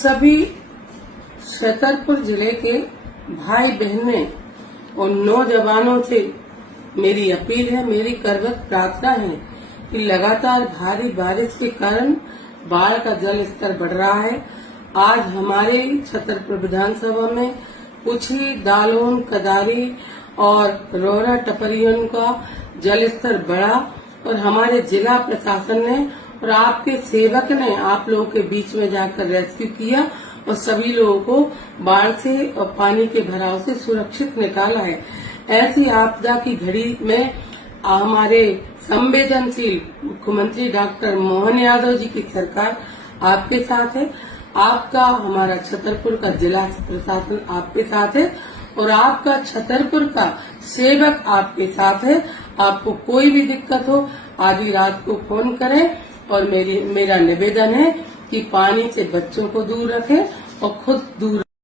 सभी छतरपुर जिले के भाई बहनें और नौजवानों से मेरी अपील है, मेरी करवत प्रार्थना है कि लगातार भारी बारिश के कारण बाढ़ का जल स्तर बढ़ रहा है। आज हमारे छतरपुर विधानसभा में कुछ ही दालोन, कदारी और रोहरा टपरियन का जल स्तर बढ़ा और हमारे जिला प्रशासन ने और आपके सेवक ने आप लोगों के बीच में जाकर रेस्क्यू किया और सभी लोगों को बाढ़ से और पानी के भराव से सुरक्षित निकाला है। ऐसी आपदा की घड़ी में हमारे संवेदनशील मुख्यमंत्री डॉक्टर मोहन यादव जी की सरकार आपके साथ है। आपका हमारा छतरपुर का जिला प्रशासन आपके साथ है और आपका छतरपुर का सेवक आपके साथ है। आपको कोई भी दिक्कत हो आधी रात को फोन करें और मेरा निवेदन है कि पानी से बच्चों को दूर रखें और खुद दूर